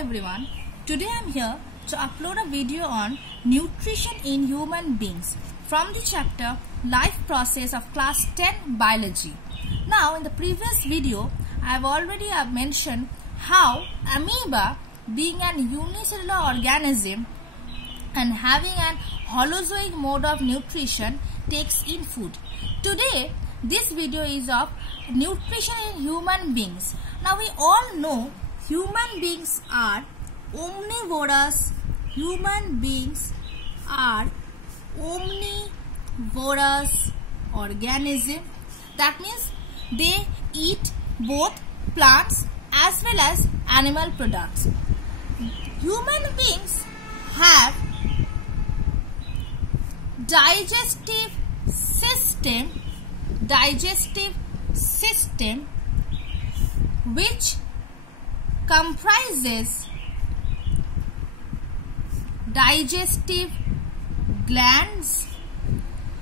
everyone, today I am here to upload a video on nutrition in human beings from the chapter Life Process of Class 10 Biology. Now in the previous video I have already mentioned how amoeba, being an unicellular organism and having an holozoic mode of nutrition, takes in food. Today this video is of nutrition in human beings. Now we all know human beings are omnivorous. Human beings are omnivorous organism. That means they eat both plants as well as animal products. Human beings have digestive system which comprises digestive glands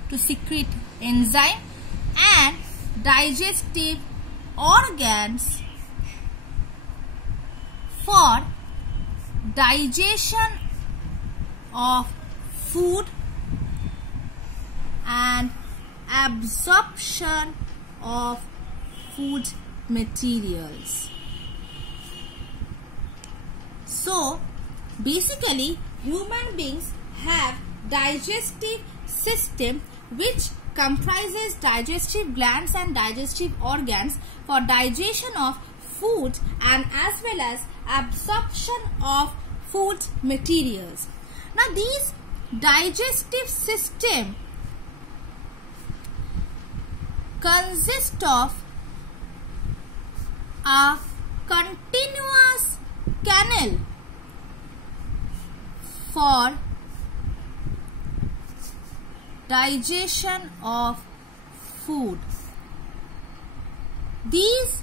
to secrete enzyme and digestive organs for digestion of food and absorption of food materials. So basically human beings have digestive system which comprises digestive glands and digestive organs for digestion of food and as well as absorption of food materials. Now these digestive system consist of a continuous canal for digestion of food. This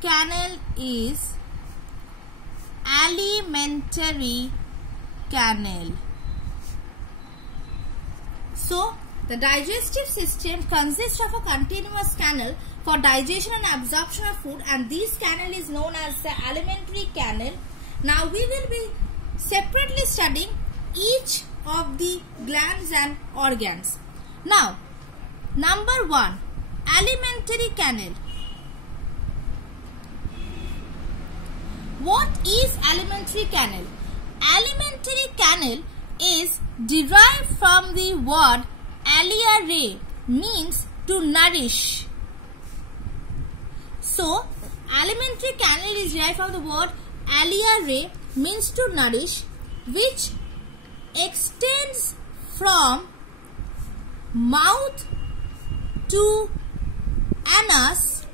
canal is alimentary canal. So the digestive system consists of a continuous canal for digestion and absorption of food, and this canal is known as the alimentary canal. Now we will be separately studying each of the glands and organs. Now, number 1, alimentary canal. What is alimentary canal? Alimentary canal is derived from the word aliare, means to nourish. So, alimentary canal is derived from the word aliare, means to nourish, which extends from mouth to anus.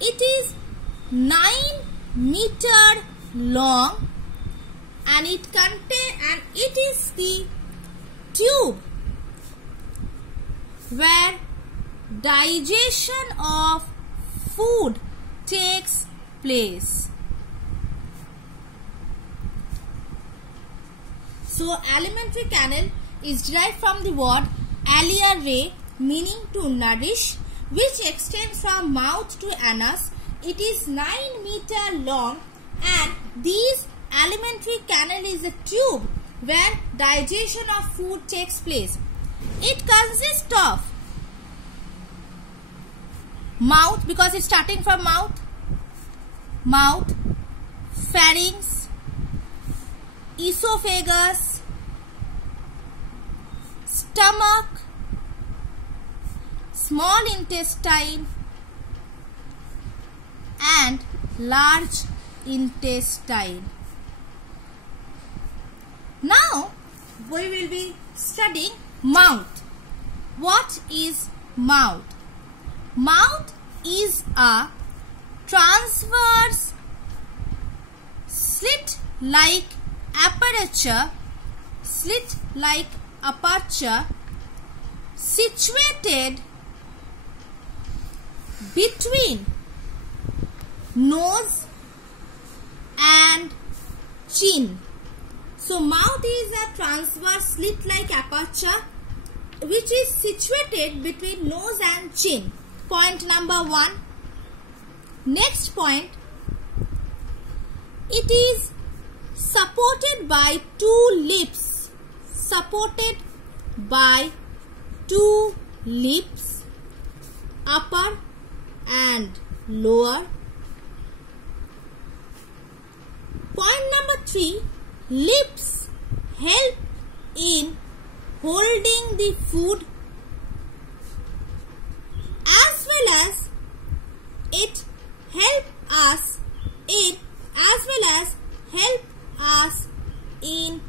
It is 9 meters long and it is the tube where digestion of food takes place. So alimentary canal is derived from the word aliare, meaning to nourish, which extends from mouth to anus. It is 9 meters long and this alimentary canal is a tube where digestion of food takes place. It consists of mouth, because it's starting from mouth, pharynx, esophagus, stomach, small intestine and large intestine. Now we will be studying mouth. What is mouth? Mouth is a transverse slit-like aperture situated between nose and chin. So mouth is a transverse slit-like aperture which is situated between nose and chin. Point number 1. Next point, it is supported by two lips. Supported by two lips, upper and lower. Point number 3, lips help in holding the food as well as it help us in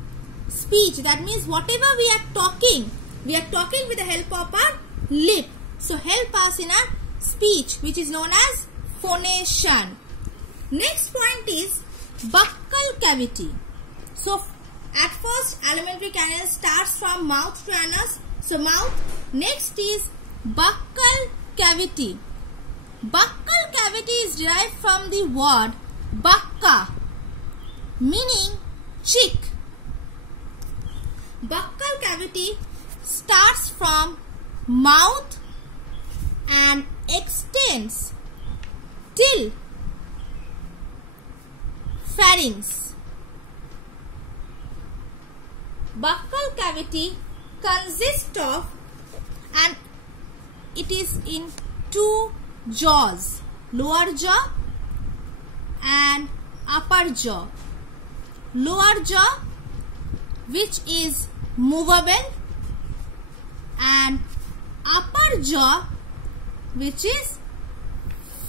speech. That means whatever we are talking with the help of our lip. So help us in our speech, which is known as phonation. Next point is buccal cavity. So at first alimentary canal starts from mouth to anus. So mouth. Next is buccal cavity. Buccal cavity is derived from the word bucca, meaning cheek. Buccal cavity starts from mouth and extends till pharynx. Buccal cavity consists of, and it is in two jaws, lower jaw and upper jaw. Lower jaw, which is movable, and upper jaw, which is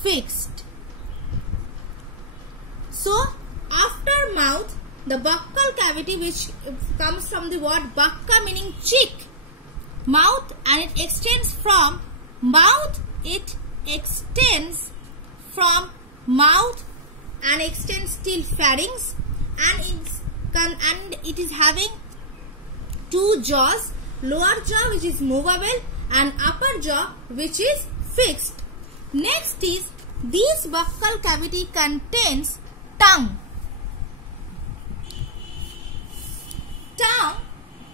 fixed. So after mouth, the buccal cavity, which comes from the word bucca, meaning cheek, mouth, and it extends from mouth. It extends from mouth and extends till pharynx, and it is having two jaws, lower jaw which is movable and upper jaw which is fixed. Next is, this buccal cavity contains tongue. Tongue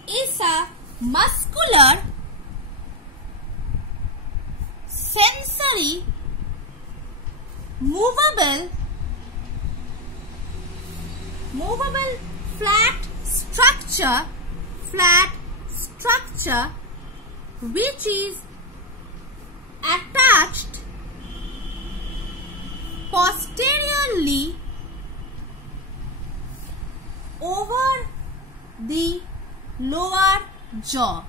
is a muscular, sensory, movable flat structure which is attached posteriorly over the lower jaw.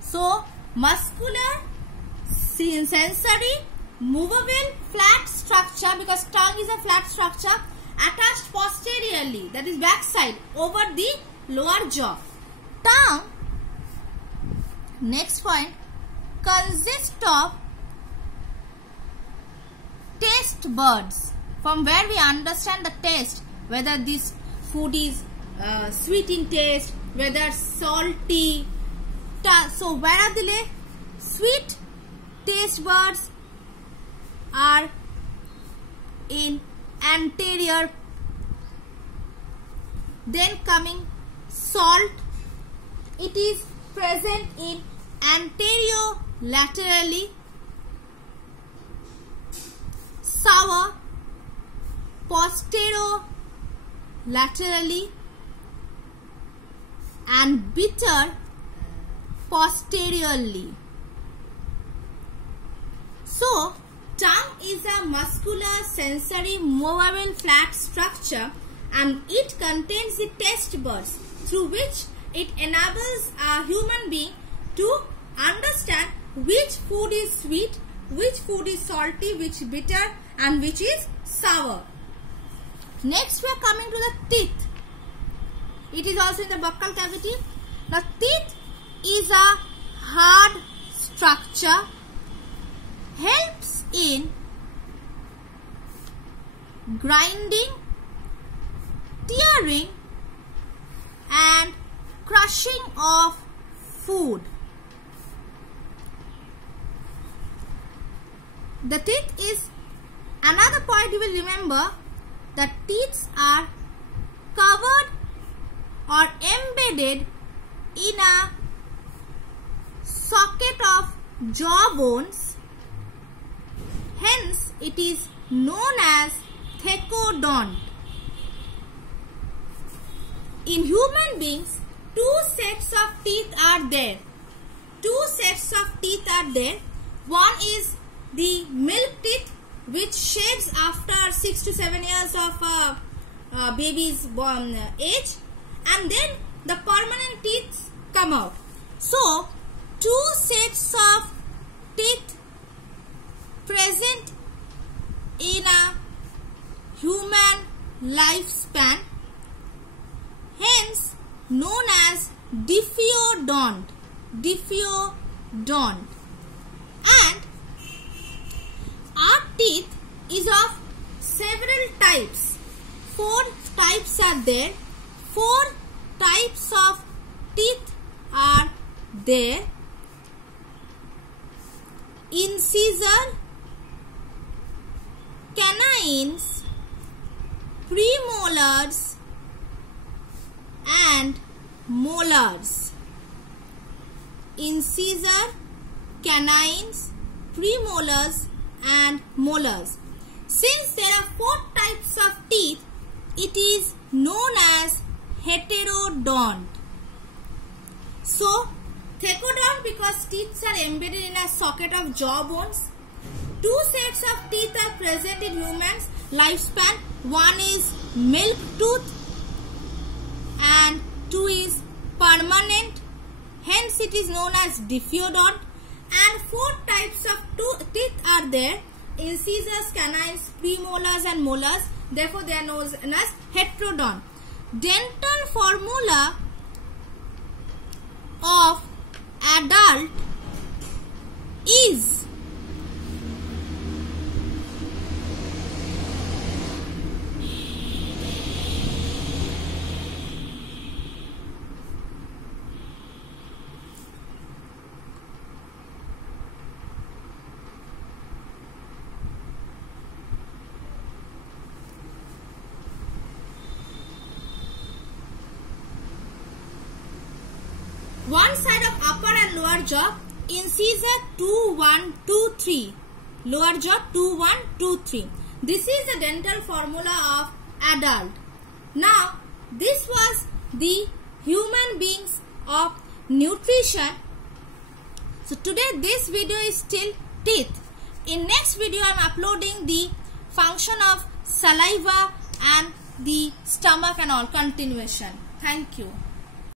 So muscular, sensory, movable, flat structure, because tongue is a flat structure, attached posteriorly, that is backside, over the lower jaw. Tongue, next point, consists of taste buds, from where we understand the taste, whether this food is sweet in taste, whether salty. So where are the sweet taste buds are in anterior. Then coming salt, it is present in anterior laterally. Sour, posterior laterally, and bitter posteriorly. So tongue is a muscular, sensory, movable, flat structure, and it contains the taste buds through which it enables a human being to understand which food is sweet, which food is salty, which bitter, and which is sour. Next we are coming to the teeth. It is also in the buccal cavity. The teeth is a hard structure, helps in grinding, tearing, and crushing of food. The teeth is another point you will remember. The teeth are covered or embedded in a socket of jaw bones. Hence, it is known as thecodont. In human beings, two sets of teeth are there. Two sets of teeth are there. One is the milk teeth, which sheds after 6 to 7 years of baby's born age, and then the permanent teeth come out. So, two sets of teeth present in a human lifespan, hence known as diffeodont. Diffeodont. And our teeth is of several types. 4 types are there. 4 types of teeth are there. Incisor, canines, premolars and molars. Incisor, canines, premolars and molars. Since there are 4 types of teeth, it is known as heterodont. So, thecodont because teeth are embedded in a socket of jaw bones. 2 sets of teeth are present in humans' lifespan. One is milk tooth and 2 is permanent. Hence, it is known as diffeodont. And 4 types of teeth are there. Incisors, canines, premolars and molars. Therefore, they are known as heterodont. Dental formula of adult is one side of upper and lower jaw, incisor 2, 1, 2, 3. Lower jaw 2, 1, 2, 3. This is the dental formula of adult. Now, this was the human beings of nutrition. So, today this video is still teeth. In next video, I am uploading the function of saliva and the stomach and all continuation. Thank you.